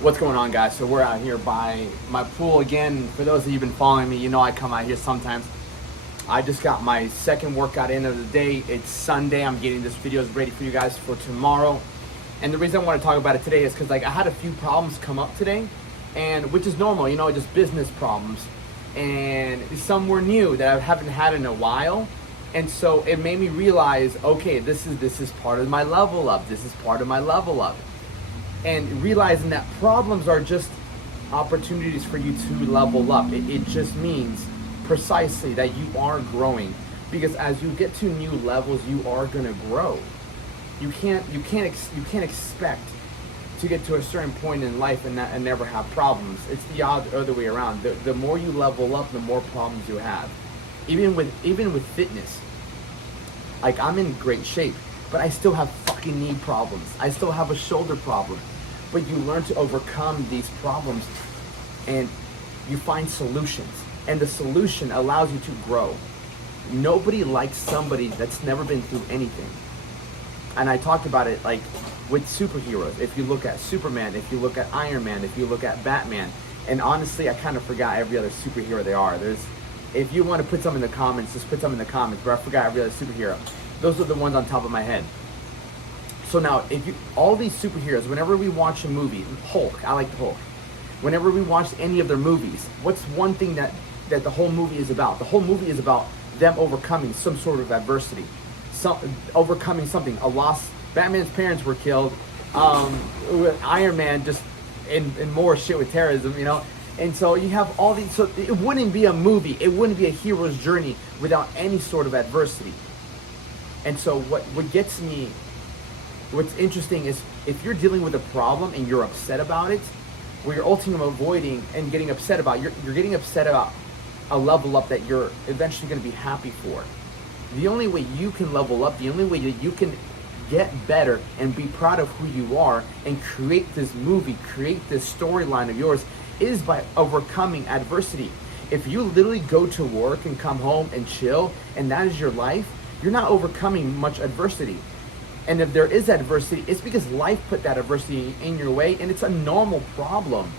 What's going on, guys? So we're out here by my pool again. For those of you who've been following me, you know I come out here sometimes. I just got my second workout in of the day. It's Sunday. I'm getting this videos ready for you guys for tomorrow. And the reason I want to talk about it today is because I had a few problems come up today, and which is normal, just business problems. And some were new that I haven't had in a while. And so it made me realize, okay, this is part of my level up. This is part of my level up. And realizing that problems are just opportunities for you to level up. It just means precisely that you are growing, because as you get to new levels, you are gonna grow. You can't expect to get to a certain point in life and never have problems. It's the other way around. The more you level up, the more problems you have. Even with fitness, like I'm in great shape, but I still have fucking knee problems. I still have a shoulder problem. But you learn to overcome these problems and you find solutions. And the solution allows you to grow. Nobody likes somebody that's never been through anything. And I talked about it like with superheroes. If you look at Superman, if you look at Iron Man, if you look at Batman, and honestly, I kind of forgot every other superhero there are. If you want to put some in the comments, just put some in the comments, but I forgot every other superhero. Those are the ones on top of my head. So now, all these superheroes, whenever we watch a movie, Hulk, I like the Hulk. Whenever we watch any of their movies, what's one thing that the whole movie is about? The whole movie is about them overcoming some sort of adversity, overcoming something, a loss. Batman's parents were killed. Iron Man just in more shit with terrorism, And so you have all these. So it wouldn't be a movie. It wouldn't be a hero's journey without any sort of adversity. And so what gets me. What's interesting is if you're dealing with a problem and you're upset about it, what you're ultimately avoiding and getting upset about, you're getting upset about a level up that you're eventually going to be happy for. The only way you can level up, the only way that you can get better and be proud of who you are and create this movie, create this storyline of yours, is by overcoming adversity. If you literally go to work and come home and chill and that is your life, you're not overcoming much adversity. And if there is adversity, it's because life put that adversity in your way, and it's a normal problem.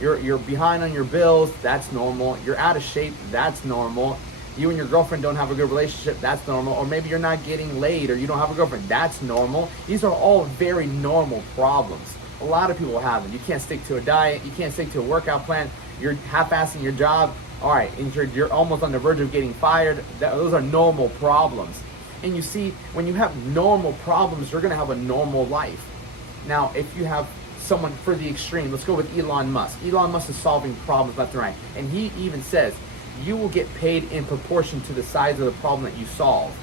You're behind on your bills, that's normal. You're out of shape, that's normal. You and your girlfriend don't have a good relationship, that's normal. Or maybe you're not getting laid, or you don't have a girlfriend, that's normal. These are all very normal problems. A lot of people have them. You can't stick to a diet, you can't stick to a workout plan, you're half-assing your job, all right, and you're almost on the verge of getting fired. Those are normal problems. And you see, when you have normal problems, you're going to have a normal life. Now, if you have someone for the extreme, let's go with Elon Musk. Elon Musk is solving problems left and right. And he even says, you will get paid in proportion to the size of the problem that you solve.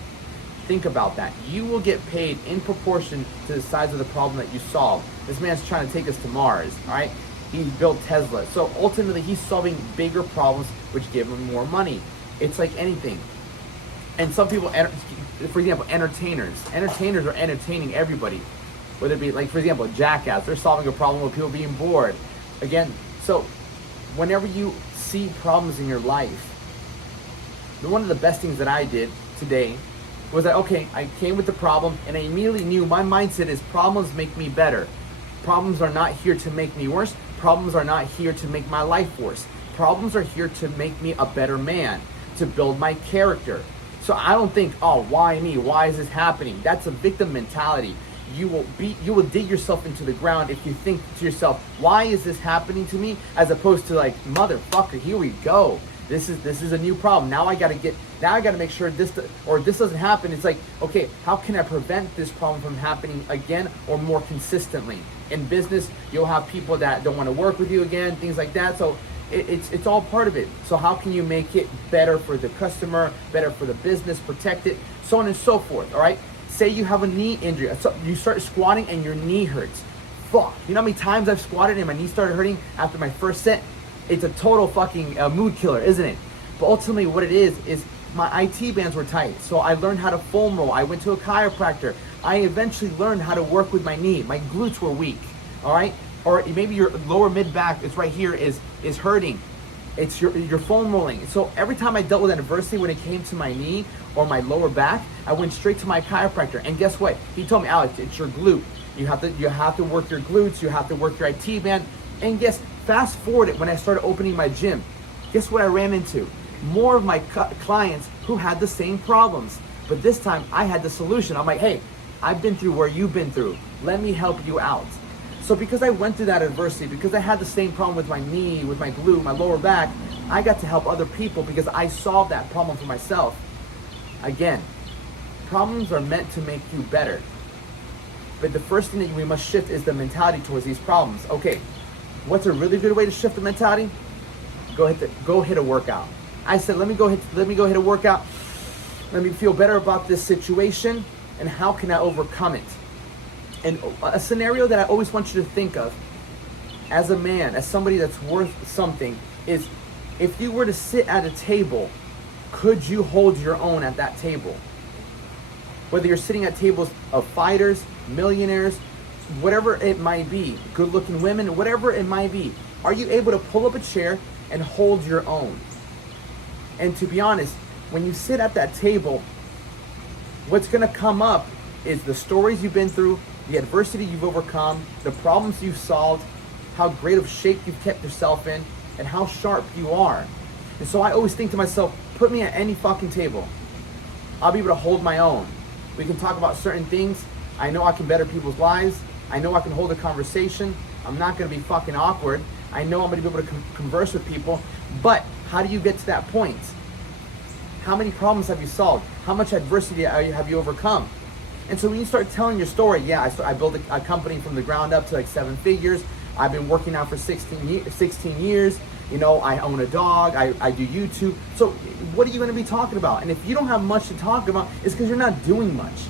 Think about that. You will get paid in proportion to the size of the problem that you solve. This man's trying to take us to Mars, all right? He built Tesla. So ultimately, he's solving bigger problems, which give him more money. It's like anything. And some people, for example, entertainers are entertaining everybody. Whether it be, like, for example, Jackass, they're solving a problem with people being bored. Again, so whenever you see problems in your life, one of the best things that I did today was that, okay, I came with the problem and I immediately knew my mindset is problems make me better. Problems are not here to make me worse. Problems are not here to make my life worse. Problems are here to make me a better man, to build my character. So I don't think, oh, why me? Why is this happening? That's a victim mentality. You will dig yourself into the ground if you think to yourself, why is this happening to me? As opposed to like, motherfucker, here we go. This is a new problem. Now I gotta make sure this doesn't happen. It's like, okay, how can I prevent this problem from happening again or more consistently? In business, you'll have people that don't want to work with you again, things like that. So it's all part of it. So how can you make it better for the customer, better for the business, protect it, so on and so forth, all right? Say you have a knee injury. So you start squatting and your knee hurts. Fuck. You know how many times I've squatted and my knee started hurting after my first set? It's a total fucking mood killer, isn't it? But ultimately what it is my IT bands were tight. So I learned how to foam roll. I went to a chiropractor. I eventually learned how to work with my knee. My glutes were weak, all right? Or maybe your lower mid back, it's right here, is hurting. It's your foam rolling. So every time I dealt with adversity when it came to my knee or my lower back, I went straight to my chiropractor. And guess what? He told me, Alex, it's your glute. You have to work your glutes. You have to work your IT band. And guess, fast forward it when I started opening my gym. Guess what I ran into? More of my clients who had the same problems. But this time I had the solution. I'm like, hey, I've been through where you've been through. Let me help you out. So because I went through that adversity, because I had the same problem with my knee, with my glute, my lower back, I got to help other people because I solved that problem for myself. Again, problems are meant to make you better. But the first thing that we must shift is the mentality towards these problems. Okay, what's a really good way to shift the mentality? Go hit a workout. I said, let me go hit a workout. Let me feel better about this situation, and how can I overcome it? And a scenario that I always want you to think of as a man, as somebody that's worth something, is if you were to sit at a table, could you hold your own at that table? Whether you're sitting at tables of fighters, millionaires, whatever it might be, good-looking women, whatever it might be, are you able to pull up a chair and hold your own? And to be honest, when you sit at that table, what's going to come up is the stories you've been through, the adversity you've overcome, the problems you've solved, how great of shape you've kept yourself in, and how sharp you are. And so I always think to myself, put me at any fucking table. I'll be able to hold my own. We can talk about certain things. I know I can better people's lives. I know I can hold a conversation. I'm not going to be fucking awkward. I know I'm going to be able to converse with people. But how do you get to that point? How many problems have you solved? How much adversity have you overcome? And so when you start telling your story, yeah, I built a company from the ground up to like 7 figures. I've been working out for 16 years. You know, I own a dog. I do YouTube. So what are you going to be talking about? And if you don't have much to talk about, it's because you're not doing much.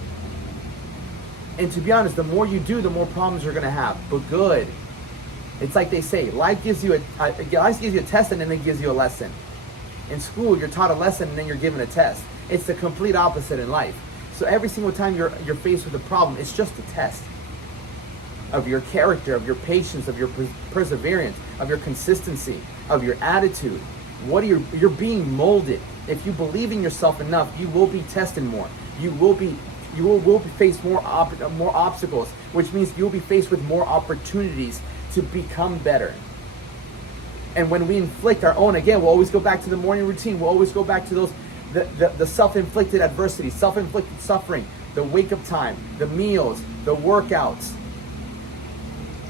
And to be honest, the more you do, the more problems you're going to have. But good. It's like they say, life gives you a test and then it gives you a lesson. In school, you're taught a lesson and then you're given a test. It's the complete opposite in life. So every single time you're faced with a problem, it's just a test of your character, of your patience, of your perseverance, of your consistency, of your attitude. You're being molded. If you believe in yourself enough, you will be tested more. You will face more obstacles, which means you'll be faced with more opportunities to become better. And when we inflict our own, again, we'll always go back to the morning routine. We'll always go back to those the self-inflicted adversity, self-inflicted suffering, the wake-up time, the meals, the workouts,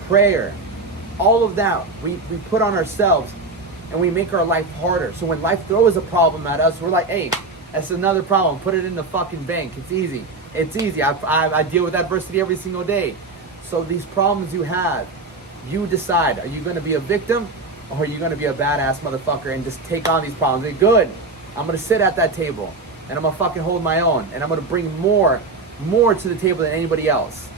prayer, all of that we put on ourselves and we make our life harder. So when life throws a problem at us, we're like, hey, that's another problem. Put it in the fucking bank. It's easy. It's easy. I deal with adversity every single day. So these problems you have, you decide, are you going to be a victim or are you going to be a badass motherfucker and just take on these problems? They're good. I'm going to sit at that table and I'm going to fucking hold my own and I'm going to bring more to the table than anybody else.